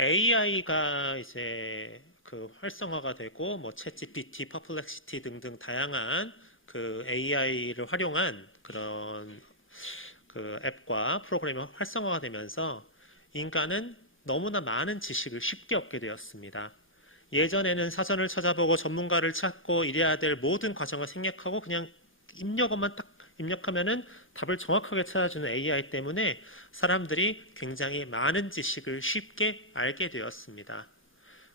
AI가 이제 그 활성화가 되고 뭐 챗GPT, 퍼플렉시티 등등 다양한 그 AI를 활용한 그런 그 앱과 프로그램이 활성화가 되면서 인간은 너무나 많은 지식을 쉽게 얻게 되었습니다. 예전에는 사전을 찾아보고 전문가를 찾고 이래야 될 모든 과정을 생략하고 그냥 입력어만 딱 입력하면은 답을 정확하게 찾아주는 AI 때문에 사람들이 굉장히 많은 지식을 쉽게 알게 되었습니다.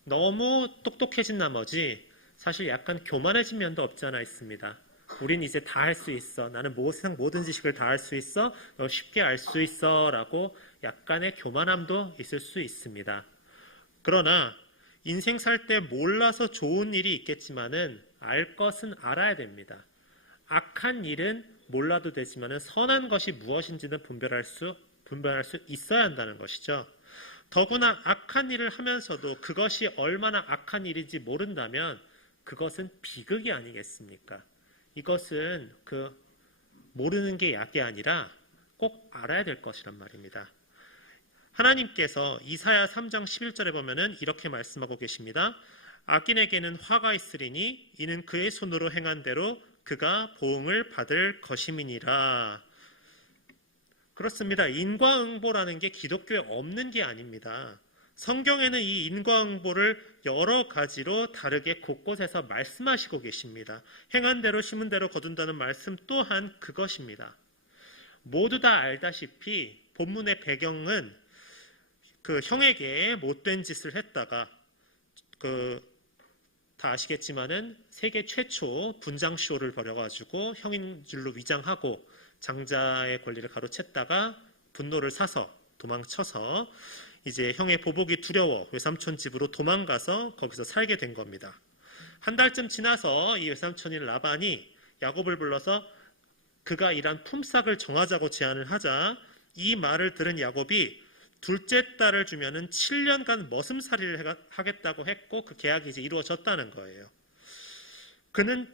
너무 똑똑해진 나머지 사실 약간 교만해진 면도 없지 않아 있습니다. 우린 이제 다 할 수 있어. 나는 세상 모든 지식을 다 할 수 있어. 너 쉽게 알 수 있어. 라고 약간의 교만함도 있을 수 있습니다. 그러나 인생 살 때 몰라서 좋은 일이 있겠지만은 알 것은 알아야 됩니다. 악한 일은 몰라도 되지만은 선한 것이 무엇인지는 분별할 수 있어야 한다는 것이죠. 더구나 악한 일을 하면서도 그것이 얼마나 악한 일인지 모른다면 그것은 비극이 아니겠습니까? 이것은 모르는 게 약이 아니라 꼭 알아야 될 것이란 말입니다. 하나님께서 이사야 3장 11절에 보면은 이렇게 말씀하고 계십니다. 악인에게는 화가 있으리니 이는 그의 손으로 행한 대로 그가 보응을 받을 것임이니라. 그렇습니다. 인과응보라는 게 기독교에 없는 게 아닙니다. 성경에는 이 인과응보를 여러 가지로 다르게 곳곳에서 말씀하시고 계십니다. 행한 대로 심은 대로 거둔다는 말씀 또한 그것입니다. 모두 다 알다시피 본문의 배경은 그 형에게 못된 짓을 했다가 다 아시겠지만은 세계 최초 분장쇼를 벌여가지고 형인 줄로 위장하고 장자의 권리를 가로챘다가 분노를 사서 도망쳐서 이제 형의 보복이 두려워 외삼촌 집으로 도망가서 거기서 살게 된 겁니다. 한 달쯤 지나서 이 외삼촌인 라반이 야곱을 불러서 그가 일한 품삯을 정하자고 제안을 하자 이 말을 들은 야곱이 둘째 딸을 주면은 7년간 머슴살이를 하겠다고 했고 그 계약이 이제 이루어졌다는 거예요. 그는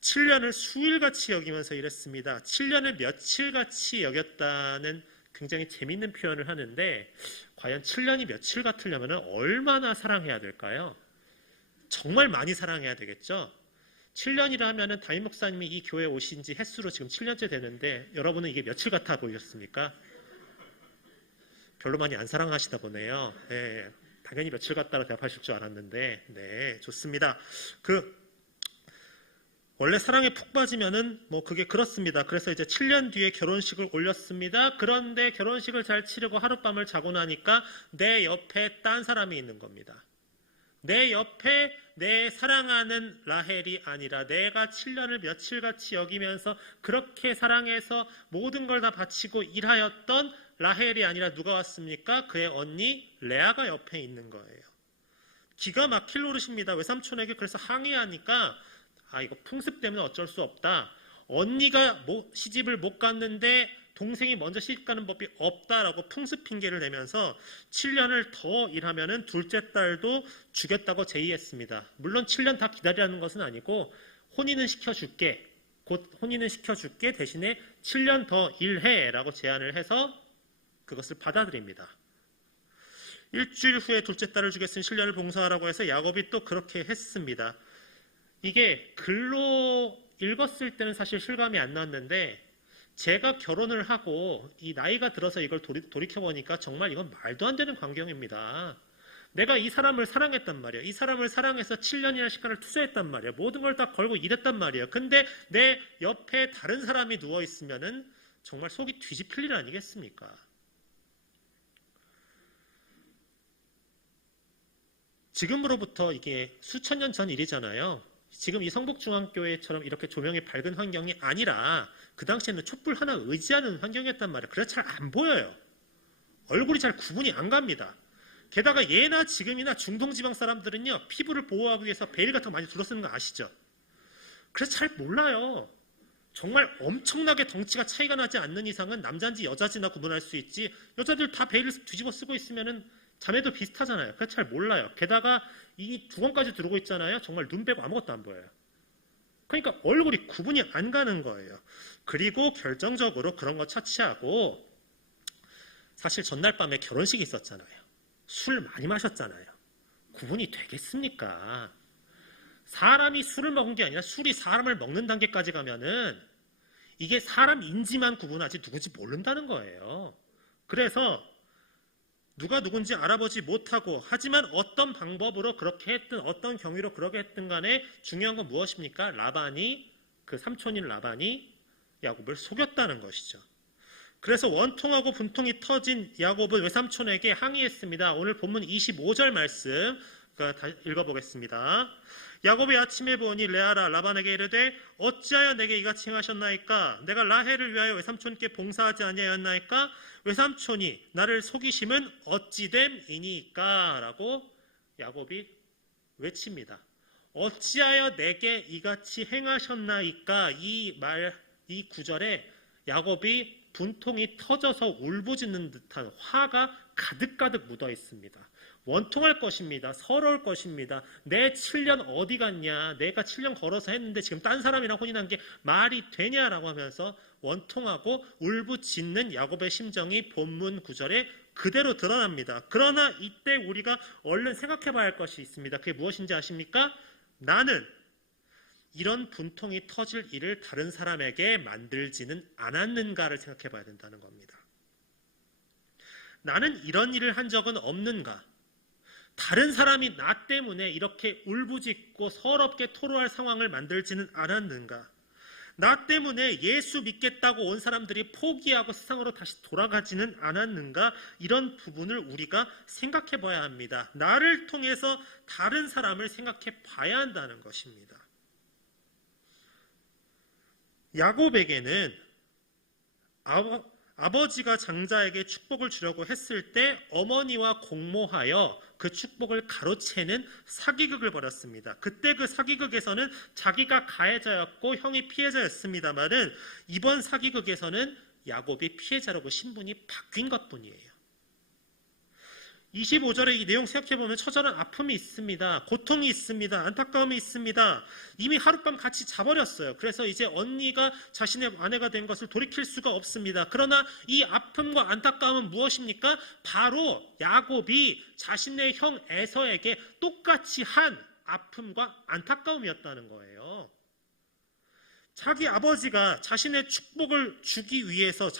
7년을 수일같이 여기면서 이랬습니다. 7년을 며칠같이 여겼다는 굉장히 재밌는 표현을 하는데 과연 7년이 며칠 같으려면 얼마나 사랑해야 될까요? 정말 많이 사랑해야 되겠죠? 7년이라 하면은 담임 목사님이 이 교회에 오신 지 횟수로 지금 7년째 되는데 여러분은 이게 며칠 같아 보이셨습니까? 별로 많이 안 사랑하시다 보네요. 네, 당연히 며칠 같다고 대답하실 줄 알았는데, 네, 좋습니다. 원래 사랑에 푹 빠지면은 그게 그렇습니다. 그래서 이제 7년 뒤에 결혼식을 올렸습니다. 그런데 결혼식을 잘 치르고 하룻밤을 자고 나니까 내 옆에 딴 사람이 있는 겁니다. 내 옆에 내 사랑하는 라헬이 아니라 내가 7년을 며칠같이 여기면서 그렇게 사랑해서 모든 걸 다 바치고 일하였던 라헬이 아니라 누가 왔습니까? 그의 언니 레아가 옆에 있는 거예요. 기가 막힐 노릇입니다. 외삼촌에게 그래서 항의하니까 이거 풍습 때문에 어쩔 수 없다. 언니가 시집을 못 갔는데 동생이 먼저 시집 가는 법이 없다라고 풍습 핑계를 내면서 7년을 더 일하면은 둘째 딸도 주겠다고 제의했습니다. 물론 7년 다 기다리라는 것은 아니고 혼인은 시켜줄게. 곧 혼인은 시켜줄게. 대신에 7년 더 일해라고 제안을 해서 그것을 받아들입니다. 일주일 후에 둘째 딸을 주겠으니 7년을 봉사하라고 해서 야곱이 또 그렇게 했습니다. 이게 글로 읽었을 때는 사실 실감이 안 났는데 제가 결혼을 하고 이 나이가 들어서 이걸 돌이켜보니까 정말 이건 말도 안 되는 광경입니다. 내가 이 사람을 사랑했단 말이에요. 이 사람을 사랑해서 7년이나 시간을 투자했단 말이에요. 모든 걸 다 걸고 일했단 말이에요. 근데 내 옆에 다른 사람이 누워있으면은 정말 속이 뒤집힐 일 아니겠습니까? 지금으로부터 이게 수천 년 전 일이잖아요. 지금 이 성북중앙교회처럼 이렇게 조명이 밝은 환경이 아니라 그 당시에는 촛불 하나 의지하는 환경이었단 말이에요. 그래서 잘 안 보여요. 얼굴이 잘 구분이 안 갑니다. 게다가 예나 지금이나 중동지방 사람들은요. 피부를 보호하기 위해서 베일 같은 거 많이 둘러쓰는 거 아시죠? 그래서 잘 몰라요. 정말 엄청나게 덩치가 차이가 나지 않는 이상은 남자인지 여자인지나 구분할 수 있지 여자들 다 베일을 뒤집어 쓰고 있으면은 자네도 비슷하잖아요. 그래서 잘 몰라요. 게다가 이 두건까지 들고 있잖아요. 정말 눈 빼고 아무것도 안 보여요. 그러니까 얼굴이 구분이 안 가는 거예요. 그리고 결정적으로 그런 거 차치하고 사실 전날 밤에 결혼식이 있었잖아요. 술 많이 마셨잖아요. 구분이 되겠습니까? 사람이 술을 먹은 게 아니라 술이 사람을 먹는 단계까지 가면은 이게 사람인지만 구분하지 누군지 모른다는 거예요. 그래서 누가 누군지 알아보지 못하고, 하지만 어떤 방법으로 그렇게 했든 어떤 경위로 그렇게 했든 간에 중요한 건 무엇입니까? 그 삼촌인 라반이 야곱을 속였다는 것이죠. 그래서 원통하고 분통이 터진 야곱은 외삼촌에게 항의했습니다. 오늘 본문 25절 말씀 읽어보겠습니다. 야곱이 아침에 보니 레아라 라반에게 이르되 어찌하여 내게 이같이 행하셨나이까? 내가 라헬을 위하여 외삼촌께 봉사하지 아니하였나이까? 외삼촌이 나를 속이심은 어찌 됨이니까? 라고 야곱이 외칩니다. 어찌하여 내게 이같이 행하셨나이까? 이 구절에 야곱이 분통이 터져서 울부짖는 듯한 화가 가득가득 묻어 있습니다. 원통할 것입니다. 서러울 것입니다. 내 7년 어디 갔냐? 내가 7년 걸어서 했는데 지금 딴 사람이랑 혼인한 게 말이 되냐라고 하면서 원통하고 울부짖는 야곱의 심정이 본문 9절에 그대로 드러납니다. 그러나 이때 우리가 얼른 생각해 봐야 할 것이 있습니다. 그게 무엇인지 아십니까? 나는 이런 분통이 터질 일을 다른 사람에게 만들지는 않았는가를 생각해 봐야 된다는 겁니다. 나는 이런 일을 한 적은 없는가? 다른 사람이 나 때문에 이렇게 울부짖고 서럽게 토로할 상황을 만들지는 않았는가? 나 때문에 예수 믿겠다고 온 사람들이 포기하고 세상으로 다시 돌아가지는 않았는가? 이런 부분을 우리가 생각해 봐야 합니다. 나를 통해서 다른 사람을 생각해 봐야 한다는 것입니다. 야곱에게는 아버지가 장자에게 축복을 주려고 했을 때 어머니와 공모하여 그 축복을 가로채는 사기극을 벌였습니다. 그때 그 사기극에서는 자기가 가해자였고 형이 피해자였습니다만은 이번 사기극에서는 야곱이 피해자라고 신분이 바뀐 것뿐이에요. 25절의 이 내용 생각해보면 처절한 아픔이 있습니다. 고통이 있습니다. 안타까움이 있습니다. 이미 하룻밤 같이 자버렸어요. 그래서 이제 언니가 자신의 아내가 된 것을 돌이킬 수가 없습니다. 그러나 이 아픔과 안타까움은 무엇입니까? 바로 야곱이 자신의 형 에서에게 똑같이 한 아픔과 안타까움이었다는 거예요. 자기 아버지가 자신에게 축복을 주기 위해서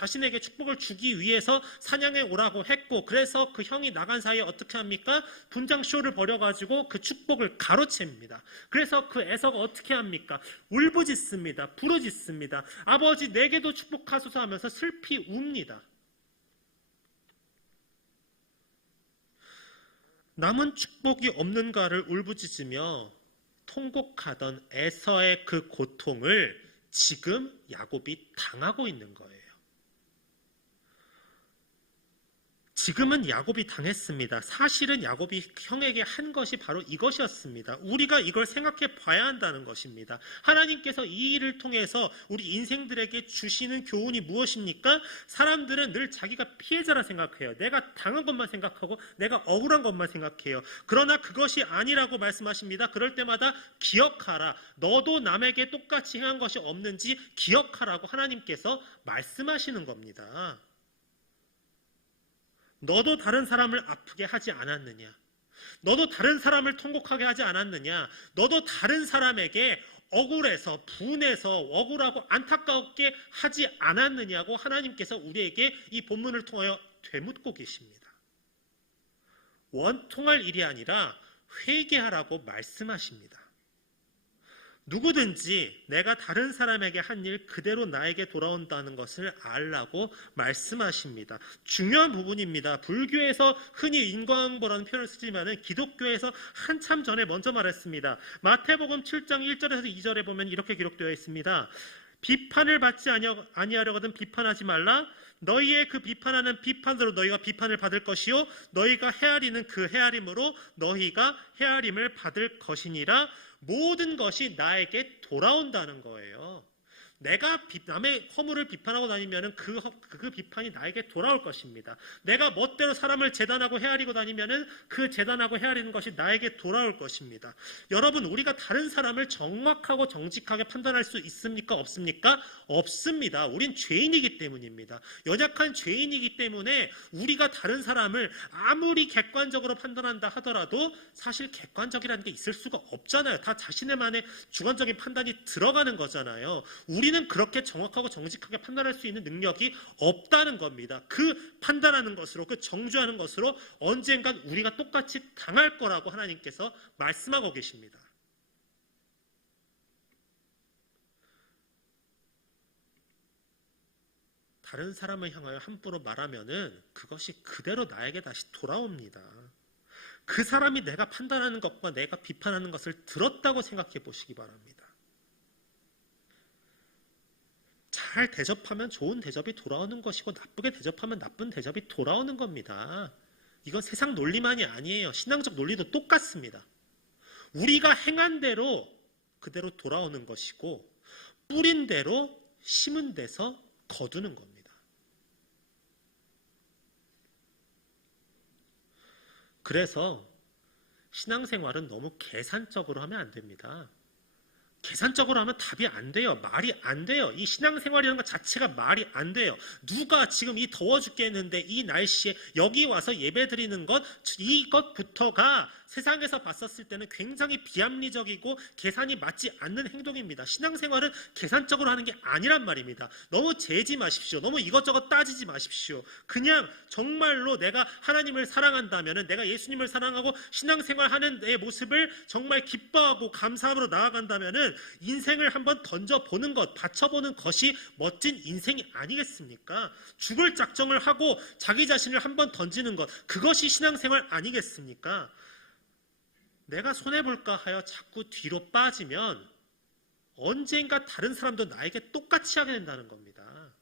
사냥에 오라고 했고, 그래서 그 형이 나간 사이에 어떻게 합니까? 분장쇼를 벌여가지고 그 축복을 가로챕니다. 그래서 그 에서가 어떻게 합니까? 울부짖습니다. 부르짖습니다. 아버지 내게도 축복하소서 하면서 슬피 웁니다. 남은 축복이 없는가를 울부짖으며 통곡하던 에서의 그 고통을 지금 야곱이 당하고 있는 거예요. 지금은 야곱이 당했습니다. 사실은 야곱이 형에게 한 것이 바로 이것이었습니다. 우리가 이걸 생각해 봐야 한다는 것입니다. 하나님께서 이 일을 통해서 우리 인생들에게 주시는 교훈이 무엇입니까? 사람들은 늘 자기가 피해자라 생각해요. 내가 당한 것만 생각하고 내가 억울한 것만 생각해요. 그러나 그것이 아니라고 말씀하십니다. 그럴 때마다 기억하라. 너도 남에게 똑같이 행한 것이 없는지 기억하라고 하나님께서 말씀하시는 겁니다. 너도 다른 사람을 아프게 하지 않았느냐? 너도 다른 사람을 통곡하게 하지 않았느냐? 너도 다른 사람에게 억울해서 분해서 억울하고 안타깝게 하지 않았느냐고 하나님께서 우리에게 이 본문을 통하여 되묻고 계십니다. 원통할 일이 아니라 회개하라고 말씀하십니다. 누구든지 내가 다른 사람에게 한 일 그대로 나에게 돌아온다는 것을 알라고 말씀하십니다. 중요한 부분입니다. 불교에서 흔히 인과응보라는 표현을 쓰지만 기독교에서 한참 전에 먼저 말했습니다. 마태복음 7장 1절에서 2절에 보면 이렇게 기록되어 있습니다. 비판을 받지 아니하려거든 비판하지 말라. 너희의 그 비판하는 비판으로 너희가 비판을 받을 것이요 너희가 헤아리는 그 헤아림으로 너희가 헤아림을 받을 것이니라. 모든 것이 나에게 돌아온다는 거예요. 내가 남의 허물을 비판하고 다니면 그 비판이 나에게 돌아올 것입니다. 내가 멋대로 사람을 재단하고 헤아리고 다니면 그 재단하고 헤아리는 것이 나에게 돌아올 것입니다. 여러분, 우리가 다른 사람을 정확하고 정직하게 판단할 수 있습니까? 없습니까? 없습니다. 우린 죄인이기 때문입니다. 연약한 죄인이기 때문에 우리가 다른 사람을 아무리 객관적으로 판단한다 하더라도 사실 객관적이라는 게 있을 수가 없잖아요. 다 자신의만의 주관적인 판단이 들어가는 거잖아요. 우리는 그렇게 정확하고 정직하게 판단할 수 있는 능력이 없다는 겁니다. 그 판단하는 것으로, 그 정죄하는 것으로 언젠간 우리가 똑같이 당할 거라고 하나님께서 말씀하고 계십니다. 다른 사람을 향하여 함부로 말하면은 그것이 그대로 나에게 다시 돌아옵니다. 그 사람이 내가 판단하는 것과 내가 비판하는 것을 들었다고 생각해 보시기 바랍니다. 잘 대접하면 좋은 대접이 돌아오는 것이고 나쁘게 대접하면 나쁜 대접이 돌아오는 겁니다. 이건 세상 논리만이 아니에요. 신앙적 논리도 똑같습니다. 우리가 행한 대로 그대로 돌아오는 것이고 뿌린 대로 심은 데서 거두는 겁니다. 그래서 신앙생활은 너무 계산적으로 하면 안 됩니다. 계산적으로 하면 답이 안 돼요. 말이 안 돼요. 이 신앙생활이라는 것 자체가 말이 안 돼요. 누가 지금 이 더워 죽겠는데 이 날씨에 여기 와서 예배 드리는 것, 이것부터가 세상에서 봤었을 때는 굉장히 비합리적이고 계산이 맞지 않는 행동입니다. 신앙생활은 계산적으로 하는 게 아니란 말입니다. 너무 재지 마십시오. 너무 이것저것 따지지 마십시오. 그냥 정말로 내가 하나님을 사랑한다면, 내가 예수님을 사랑하고 신앙생활하는 내 모습을 정말 기뻐하고 감사함으로 나아간다면 인생을 한번 던져보는 것, 바쳐보는 것이 멋진 인생이 아니겠습니까? 죽을 작정을 하고 자기 자신을 한번 던지는 것, 그것이 신앙생활 아니겠습니까? 내가 손해볼까 하여 자꾸 뒤로 빠지면 언젠가 다른 사람도 나에게 똑같이 하게 된다는 겁니다.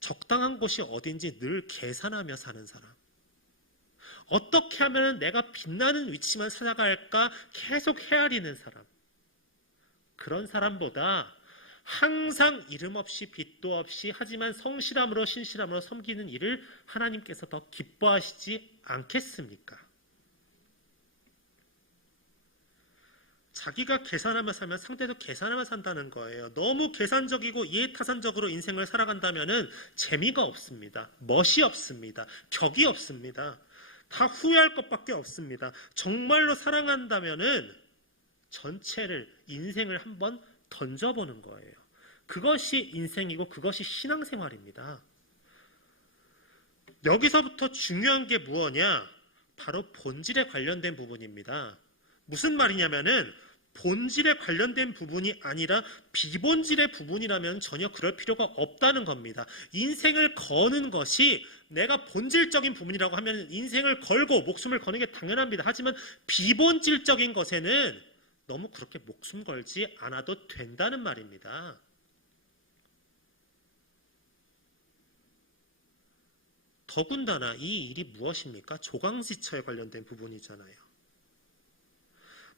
적당한 곳이 어딘지 늘 계산하며 사는 사람, 어떻게 하면 내가 빛나는 위치만 찾아갈까 계속 헤아리는 사람, 그런 사람보다 항상 이름 없이 빛도 없이 하지만 성실함으로 신실함으로 섬기는 일을 하나님께서 더 기뻐하시지 않겠습니까? 자기가 계산하며 살면 상대도 계산하며 산다는 거예요. 너무 계산적이고 이해타산적으로 인생을 살아간다면 재미가 없습니다. 멋이 없습니다. 격이 없습니다. 다 후회할 것밖에 없습니다. 정말로 사랑한다면은 전체를, 인생을 한번 던져보는 거예요. 그것이 인생이고 그것이 신앙생활입니다. 여기서부터 중요한 게 무엇이냐? 바로 본질에 관련된 부분입니다. 무슨 말이냐면은 본질에 관련된 부분이 아니라 비본질의 부분이라면 전혀 그럴 필요가 없다는 겁니다. 인생을 거는 것이 내가 본질적인 부분이라고 하면 인생을 걸고 목숨을 거는 게 당연합니다. 하지만 비본질적인 것에는 너무 그렇게 목숨 걸지 않아도 된다는 말입니다. 더군다나 이 일이 무엇입니까? 조강지처에 관련된 부분이잖아요.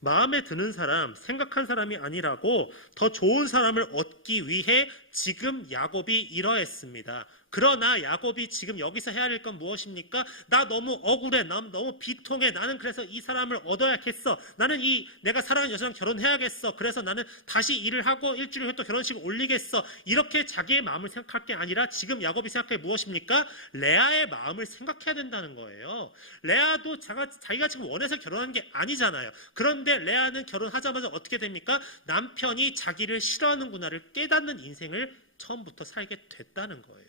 마음에 드는 사람, 생각한 사람이 아니라고 더 좋은 사람을 얻기 위해 지금 야곱이 이러했습니다. 그러나 야곱이 지금 여기서 헤아릴 건 무엇입니까? 나 너무 억울해. 나 너무 비통해. 나는 그래서 이 사람을 얻어야겠어. 나는 내가 사랑하는 여자랑 결혼해야겠어. 그래서 나는 다시 일을 하고 일주일 후에 또 결혼식 올리겠어. 이렇게 자기의 마음을 생각할 게 아니라 지금 야곱이 생각해 무엇입니까? 레아의 마음을 생각해야 된다는 거예요. 레아도 자기가 지금 원해서 결혼한 게 아니잖아요. 그런데 레아는 결혼하자마자 어떻게 됩니까? 남편이 자기를 싫어하는구나를 깨닫는 인생을 처음부터 살게 됐다는 거예요.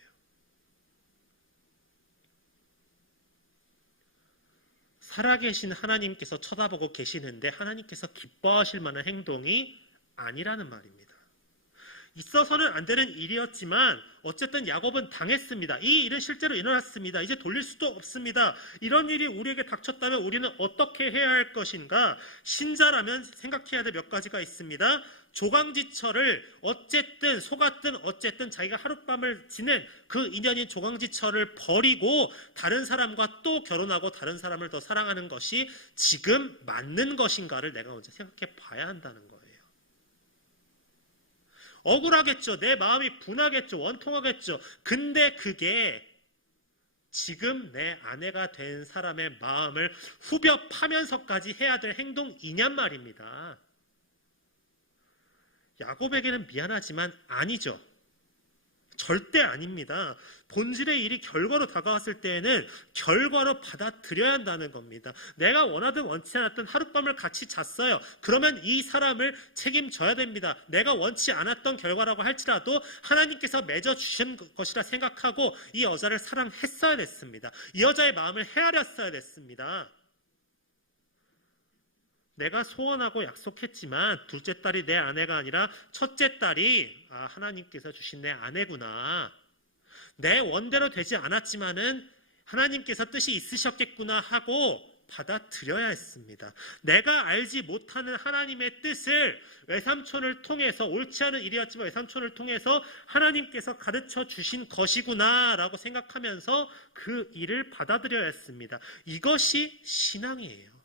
살아계신 하나님께서 쳐다보고 계시는데 하나님께서 기뻐하실 만한 행동이 아니라는 말입니다. 있어서는 안 되는 일이었지만 어쨌든 야곱은 당했습니다. 이 일은 실제로 일어났습니다. 이제 돌릴 수도 없습니다. 이런 일이 우리에게 닥쳤다면 우리는 어떻게 해야 할 것인가? 신자라면 생각해야 될 몇 가지가 있습니다. 조강지처를 어쨌든 속았든 어쨌든 자기가 하룻밤을 지낸 그 인연인 조강지처를 버리고 다른 사람과 또 결혼하고 다른 사람을 더 사랑하는 것이 지금 맞는 것인가를 내가 먼저 생각해 봐야 한다는 거예요. 억울하겠죠. 내 마음이 분하겠죠. 원통하겠죠. 근데 그게 지금 내 아내가 된 사람의 마음을 후벼 파면서까지 해야 될 행동이냔 말입니다. 야곱에게는 미안하지만 아니죠. 절대 아닙니다. 본질의 일이 결과로 다가왔을 때에는 결과로 받아들여야 한다는 겁니다. 내가 원하든 원치 않았든 하룻밤을 같이 잤어요. 그러면 이 사람을 책임져야 됩니다. 내가 원치 않았던 결과라고 할지라도 하나님께서 맺어주신 것이라 생각하고 이 여자를 사랑했어야 됐습니다. 이 여자의 마음을 헤아렸어야 됐습니다. 내가 소원하고 약속했지만 둘째 딸이 내 아내가 아니라 첫째 딸이 하나님께서 주신 내 아내구나. 내 원대로 되지 않았지만은 하나님께서 뜻이 있으셨겠구나 하고 받아들여야 했습니다. 내가 알지 못하는 하나님의 뜻을 외삼촌을 통해서, 옳지 않은 일이었지만 외삼촌을 통해서 하나님께서 가르쳐 주신 것이구나 라고 생각하면서 그 일을 받아들여야 했습니다. 이것이 신앙이에요.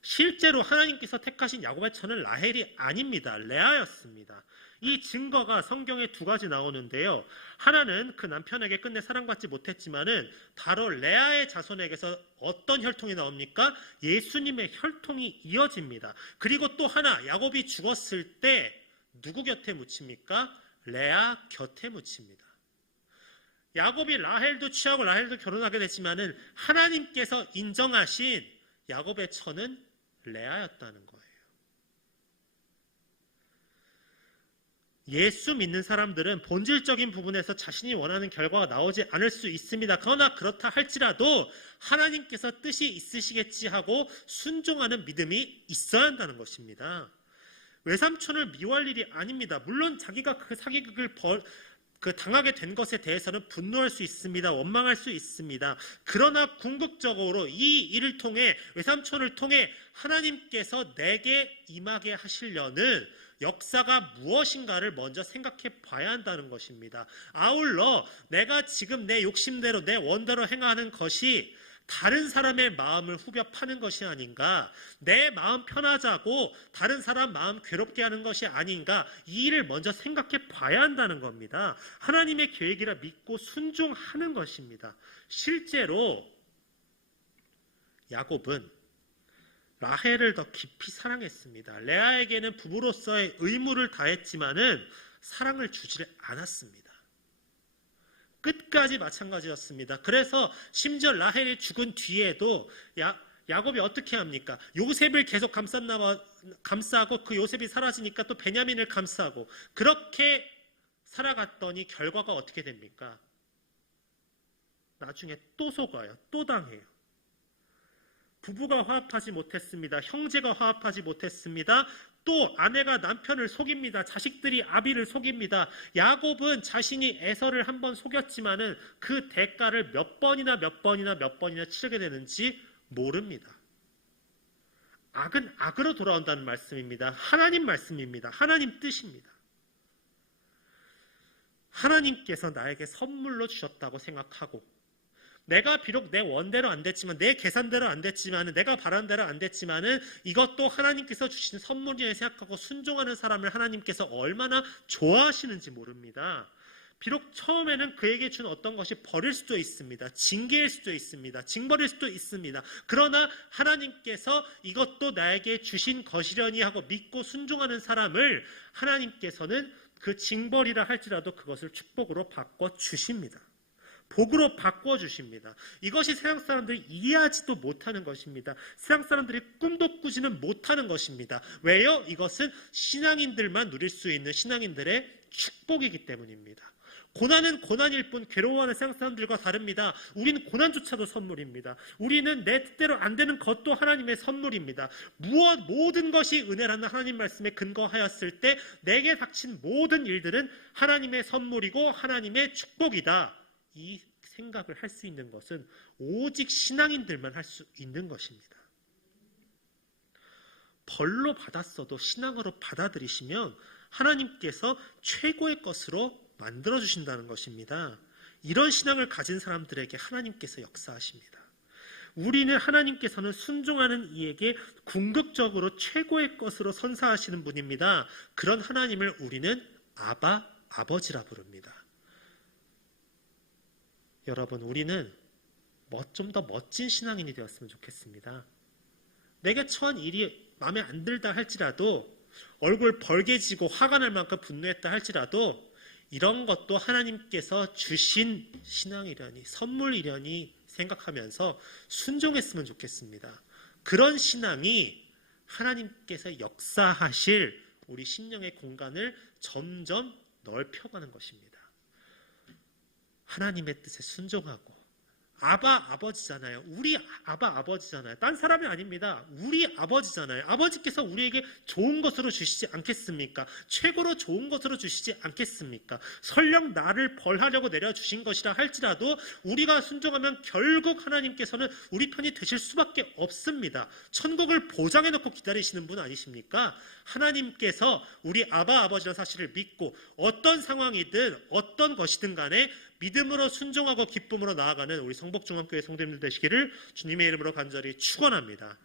실제로 하나님께서 택하신 야곱의 처는 라헬이 아닙니다. 레아였습니다. 이 증거가 성경에 두 가지 나오는데요. 하나는 그 남편에게 끝내 사랑받지 못했지만은 바로 레아의 자손에게서 어떤 혈통이 나옵니까? 예수님의 혈통이 이어집니다. 그리고 또 하나, 야곱이 죽었을 때 누구 곁에 묻힙니까? 레아 곁에 묻힙니다. 야곱이 라헬도 취하고 라헬도 결혼하게 됐지만은 하나님께서 인정하신 야곱의 처는 레아였다는 거예요. 예수 믿는 사람들은 본질적인 부분에서 자신이 원하는 결과가 나오지 않을 수 있습니다. 그러나 그렇다 할지라도 하나님께서 뜻이 있으시겠지 하고 순종하는 믿음이 있어야 한다는 것입니다. 외삼촌을 미워할 일이 아닙니다. 물론 자기가 그 사기극을 당하게 된 것에 대해서는 분노할 수 있습니다. 원망할 수 있습니다. 그러나 궁극적으로 이 일을 통해, 외삼촌을 통해 하나님께서 내게 임하게 하시려는 역사가 무엇인가를 먼저 생각해 봐야 한다는 것입니다. 아울러 내가 지금 내 욕심대로, 내 원대로 행하는 것이 다른 사람의 마음을 후벼 파는 것이 아닌가, 내 마음 편하자고 다른 사람 마음 괴롭게 하는 것이 아닌가, 이 일을 먼저 생각해 봐야 한다는 겁니다. 하나님의 계획이라 믿고 순종하는 것입니다. 실제로 야곱은 라헬을 더 깊이 사랑했습니다. 레아에게는 부부로서의 의무를 다했지만은 사랑을 주지 않았습니다. 끝까지 마찬가지였습니다. 그래서 심지어 라헬이 죽은 뒤에도 야곱이 어떻게 합니까? 요셉을 계속 감싸고 그 요셉이 사라지니까 또 베냐민을 감싸고 그렇게 살아갔더니 결과가 어떻게 됩니까? 나중에 또 속아요. 또 당해요. 부부가 화합하지 못했습니다. 형제가 화합하지 못했습니다. 또 아내가 남편을 속입니다. 자식들이 아비를 속입니다. 야곱은 자신이 에서를 한 번 속였지만은 그 대가를 몇 번이나 치르게 되는지 모릅니다. 악은 악으로 돌아온다는 말씀입니다. 하나님 말씀입니다. 하나님 뜻입니다. 하나님께서 나에게 선물로 주셨다고 생각하고, 내가 비록 내 원대로 안 됐지만, 내 계산대로 안 됐지만, 내가 바란 대로 안 됐지만은 이것도 하나님께서 주신 선물이라 생각하고 순종하는 사람을 하나님께서 얼마나 좋아하시는지 모릅니다. 비록 처음에는 그에게 준 어떤 것이 버릴 수도 있습니다. 징계일 수도 있습니다. 징벌일 수도 있습니다. 그러나 하나님께서 이것도 나에게 주신 것이려니 하고 믿고 순종하는 사람을 하나님께서는 그 징벌이라 할지라도 그것을 축복으로 바꿔 주십니다. 복으로 바꿔주십니다. 이것이 세상 사람들이 이해하지도 못하는 것입니다. 세상 사람들이 꿈도 꾸지는 못하는 것입니다. 왜요? 이것은 신앙인들만 누릴 수 있는 신앙인들의 축복이기 때문입니다. 고난은 고난일 뿐 괴로워하는 세상 사람들과 다릅니다. 우리는 고난조차도 선물입니다. 우리는 내 뜻대로 안 되는 것도 하나님의 선물입니다. 모든 것이 은혜라는 하나님 말씀에 근거하였을 때 내게 닥친 모든 일들은 하나님의 선물이고 하나님의 축복이다. 이 생각을 할 수 있는 것은 오직 신앙인들만 할 수 있는 것입니다. 벌로 받았어도 신앙으로 받아들이시면 하나님께서 최고의 것으로 만들어주신다는 것입니다. 이런 신앙을 가진 사람들에게 하나님께서 역사하십니다. 우리는 하나님께서는 순종하는 이에게 궁극적으로 최고의 것으로 선사하시는 분입니다. 그런 하나님을 우리는 아바, 아버지라 부릅니다. 여러분, 우리는 좀 더 멋진 신앙인이 되었으면 좋겠습니다. 내게 처한 일이 마음에 안 들다 할지라도, 얼굴 벌게지고 화가 날 만큼 분노했다 할지라도 이런 것도 하나님께서 주신 신앙이려니, 선물이려니 생각하면서 순종했으면 좋겠습니다. 그런 신앙이 하나님께서 역사하실 우리 심령의 공간을 점점 넓혀가는 것입니다. 하나님의 뜻에 순종하고, 아바 아버지잖아요. 우리 아바 아버지잖아요. 딴 사람이 아닙니다. 우리 아버지잖아요. 아버지께서 우리에게 좋은 것으로 주시지 않겠습니까? 최고로 좋은 것으로 주시지 않겠습니까? 설령 나를 벌하려고 내려주신 것이라 할지라도 우리가 순종하면 결국 하나님께서는 우리 편이 되실 수밖에 없습니다. 천국을 보장해놓고 기다리시는 분 아니십니까? 하나님께서 우리 아바 아버지라는 사실을 믿고 어떤 상황이든 어떤 것이든 간에 믿음으로 순종하고 기쁨으로 나아가는 우리 성복중앙교회 성도님들 되시기를 주님의 이름으로 간절히 축원합니다.